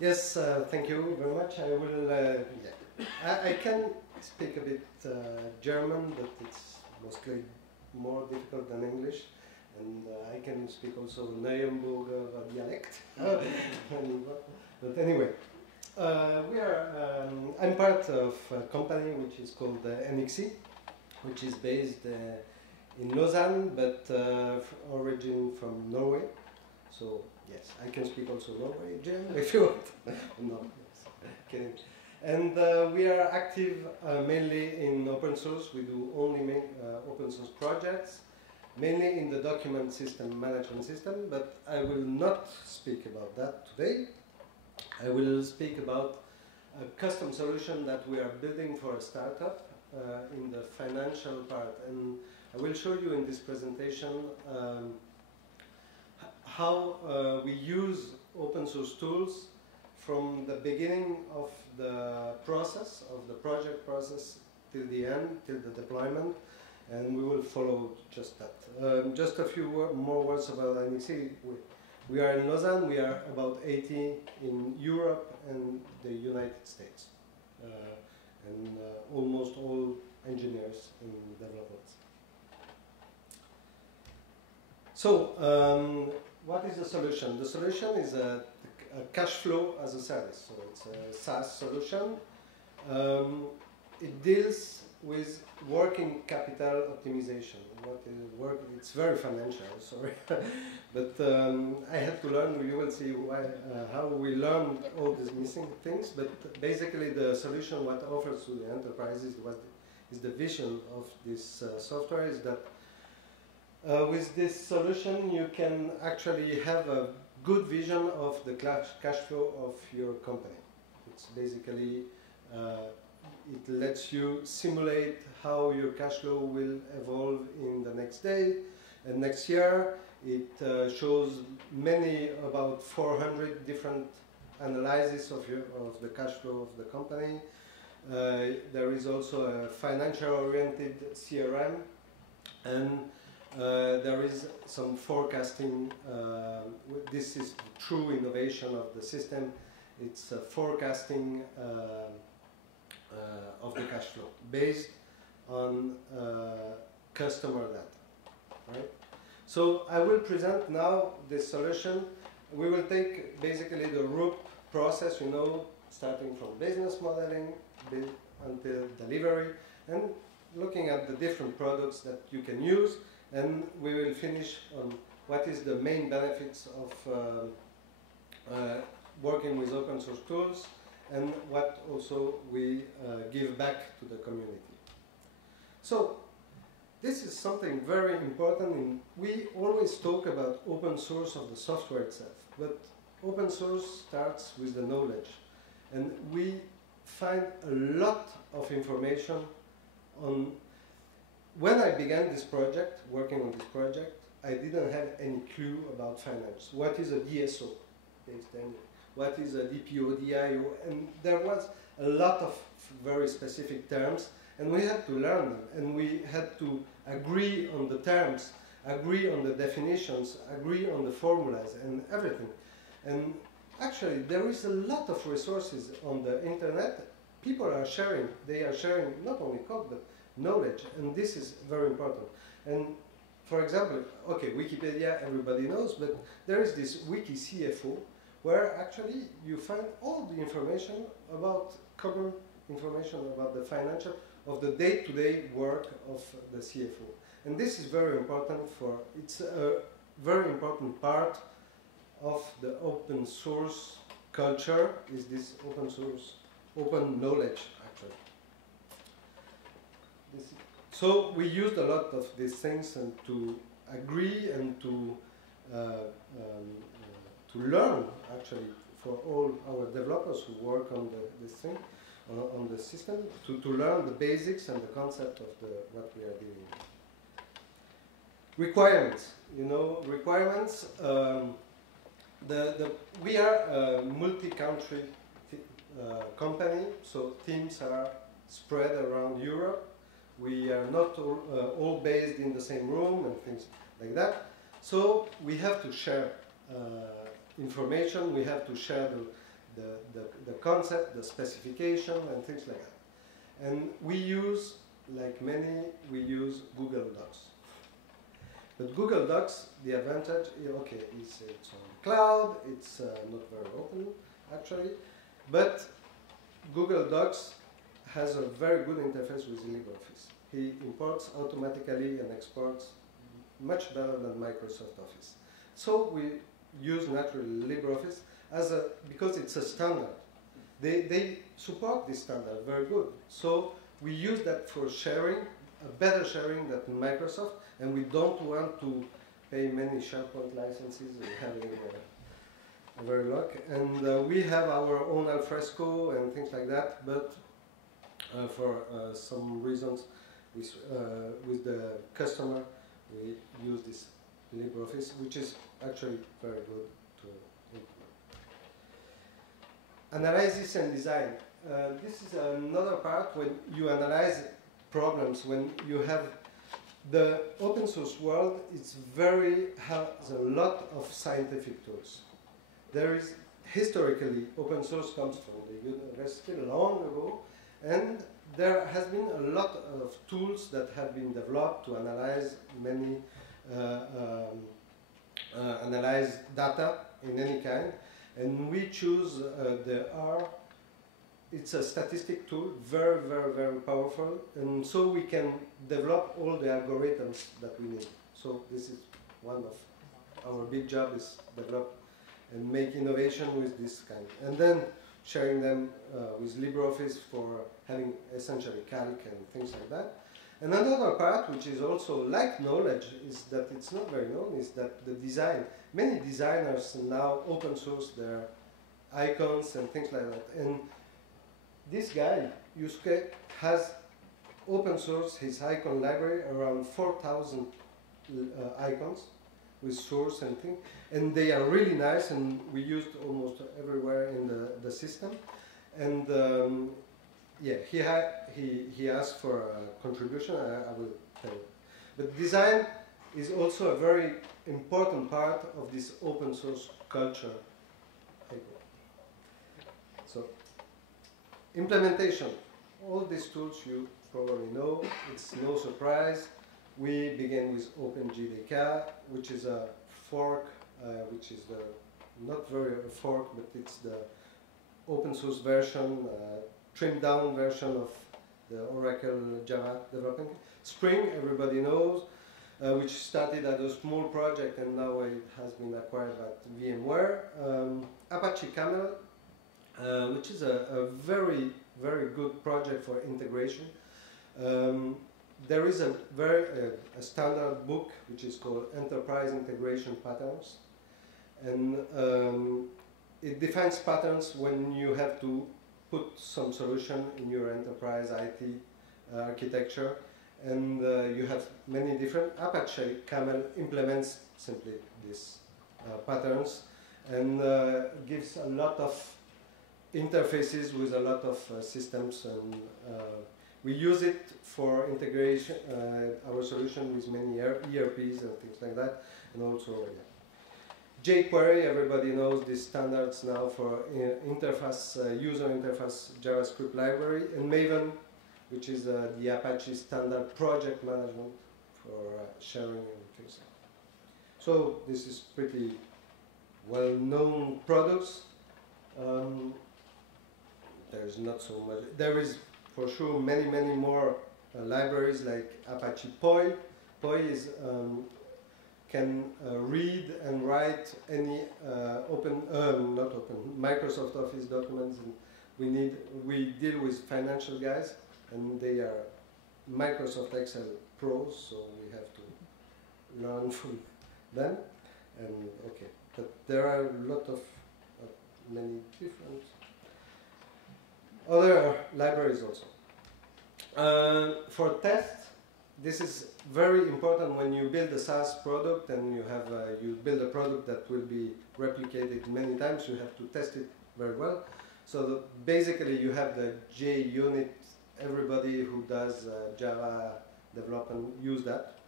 Yes, thank you very much. I will. Yeah. I can speak a bit German, but it's mostly more difficult than English. And I can speak also Neuenburger dialect. But anyway, I'm part of a company which is called NXC, which is based in Lausanne, but origin from Norway. So yes, I can speak also Norwegian if you want. No, yes, kidding. And we are active mainly in open source. We do only open source projects, mainly in the document system management system, but I will not speak about that today. I will speak about a custom solution that we are building for a startup in the financial part. And I will show you in this presentation how we use open source tools from the beginning of the process, of the project process, till the end, till the deployment, and we will follow just that. Just a few more words about NXC. We are in Lausanne, we are about 80 in Europe and the United States, and almost all engineers in development. So, what is the solution? The solution is a cash flow as a service. So it's a SaaS solution. It deals with working capital optimization. It's very financial, sorry. But I had to learn, you will see why, how we learned all these missing things. But basically the solution what offers to the enterprises, what is the vision of this software is that with this solution, you can actually have a good vision of the cash flow of your company. It's basically, it lets you simulate how your cash flow will evolve in the next day and next year. It shows about 400 different analyses of the cash flow of the company. There is also a financial-oriented CRM, and there is some forecasting. This is the true innovation of the system. It's forecasting of the cash flow based on customer data. Right? So I will present now this solution. We will take basically the ROOP process, you know, starting from business modeling until delivery, and looking at the different products that you can use. And we will finish on what is the main benefits of working with open source tools, and what also we give back to the community. So this is something very important. We always talk about open source of the software itself, but open source starts with the knowledge. And we find a lot of information on. When I began this project, working on this project, I didn't have any clue about finance. What is a DSO? What is a DPO, DIO? And there was a lot of very specific terms, and we had to learn them, and we had to agree on the terms, agree on the definitions, agree on the formulas and everything. And actually, there is a lot of resources on the internet. People are sharing. They are sharing not only code, but knowledge, and this is very important. And for example, okay, Wikipedia everybody knows, but there is this Wiki CFO where actually you find all the information about common information about the financial, of the day-to-day work of the CFO. And this is very important it's a very important part of the open source culture, is this open source, open knowledge actually. So we used a lot of these things and to agree and to learn actually for all our developers who work on this thing, on the system, to learn the basics and the concept of what we are doing. Requirements, you know, requirements. We are a multi-country company, so teams are spread around Europe. We are not all based in the same room and things like that. So we have to share information, we have to share the concept, the specification, and things like that. And we use, like many, we use Google Docs. But Google Docs, the advantage, okay, it's on the cloud, it's not very open, actually, but Google Docs has a very good interface with LibreOffice. He imports automatically and exports much better than Microsoft Office. So we use naturally LibreOffice as because it's a standard. They support this standard very good. So we use that for sharing, a better sharing than Microsoft, and we don't want to pay many SharePoint licenses and having a very luck. And we have our own alfresco and things like that, but for some reasons with the customer, we use this LibreOffice, which is actually very good to implement. Analysis and design. This is another part when you analyze problems, when you have the open source world, has a lot of scientific tools. There is, historically, open source comes from the university long ago, and there has been a lot of tools that have been developed to analyze many, analyze data in any kind, and we choose the R. It's a statistic tool, very, very, very powerful, and so we can develop all the algorithms that we need. So this is one of our big job, is develop and make innovation with this kind. And then sharing them with LibreOffice for having essentially calc and things like that. And another part, which is also like knowledge, is that it's not very known, is that the design. Many designers now open source their icons and things like that. And this guy, Yusuke, has open sourced his icon library, around 4,000 icons with source and things. And they are really nice, and we used almost everywhere in the system. And yeah, he asked for a contribution, I will tell you. But design is also a very important part of this open source culture. So, implementation. All these tools you probably know, it's no surprise. We begin with OpenJDK, which is a fork, which is not very a fork, but it's the open source version, trimmed down version of the Oracle Java development. Spring, everybody knows, which started as a small project and now it has been acquired by VMware. Apache Camel, which is a very, very good project for integration. There is a standard book which is called Enterprise Integration Patterns, and it defines patterns when you have to put some solution in your enterprise IT architecture, and you have many different. Apache Camel implements simply these patterns and gives a lot of interfaces with a lot of systems, and we use it for integration, our solution with many ERPs and things like that, and also jQuery, everybody knows these standards now for interface, user interface JavaScript library, and Maven, which is the Apache standard project management for sharing and things like that. So this is pretty well-known products. There's not so much. There is for sure many, many more libraries like Apache Poi. Poi is can read and write any Microsoft Office documents. And we deal with financial guys, and they are Microsoft Excel pros, so we have to learn from them. And okay, but there are a lot of many different other libraries also. For test, this is very important when you build a SaaS product and you have you build a product that will be replicated many times. You have to test it very well. So basically, you have the JUnit. Everybody who does Java development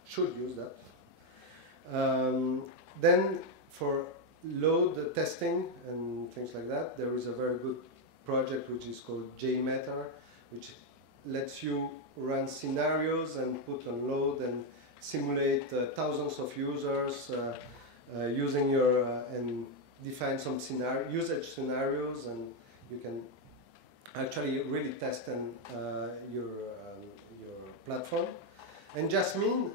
should use that. Then for load testing and things like that. There is a very good project which is called JMeter, which lets you run scenarios and put on load and simulate thousands of users using your and define some usage scenarios, and you can actually really test and, your platform. And Jasmine,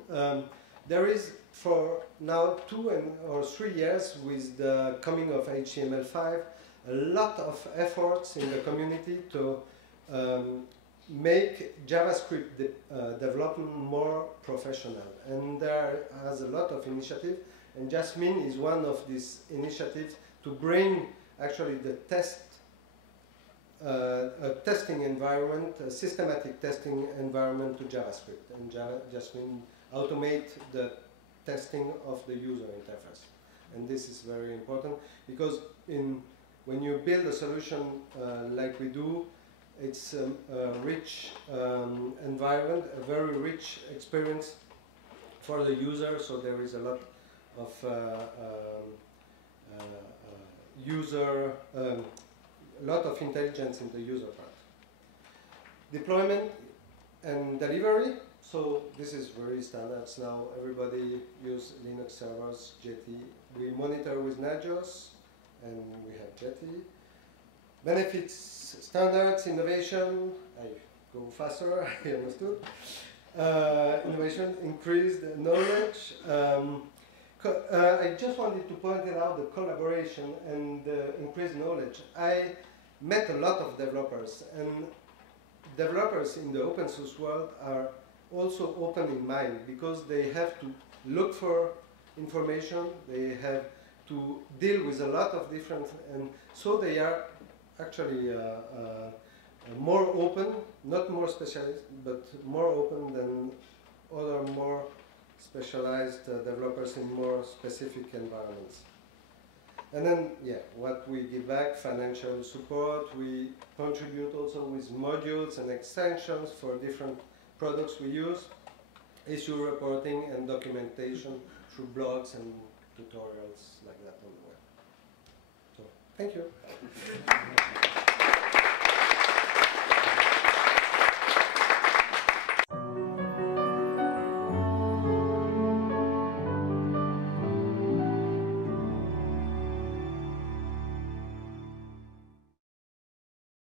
there is for now 2 or 3 years with the coming of HTML5 a lot of efforts in the community to make JavaScript development more professional, and there has a lot of initiative, and Jasmine is one of these initiatives to bring actually the a testing environment, a systematic testing environment to JavaScript, and Jasmine automate the testing of the user interface. And this is very important because when you build a solution like we do, it's a rich environment, a very rich experience for the user, so there is a lot of a lot of intelligence in the user part. Deployment and delivery, so this is very standard now. Everybody use Linux servers, Jetty. We monitor with Nagios, and we have Jetty. Benefits, standards, innovation. I go faster, I understood. Innovation, increased knowledge. I just wanted to point out the collaboration and the increased knowledge. I met a lot of developers, and developers in the open source world are also open in mind because they have to look for information, they have to deal with a lot of different, and so they are actually more open, not more specialized, but more open than other more specialized developers in more specific environments. And then, yeah, what we give back, financial support, we contribute also with modules and extensions for different products we use, issue reporting and documentation through blogs and tutorials like that on the web. So, thank you.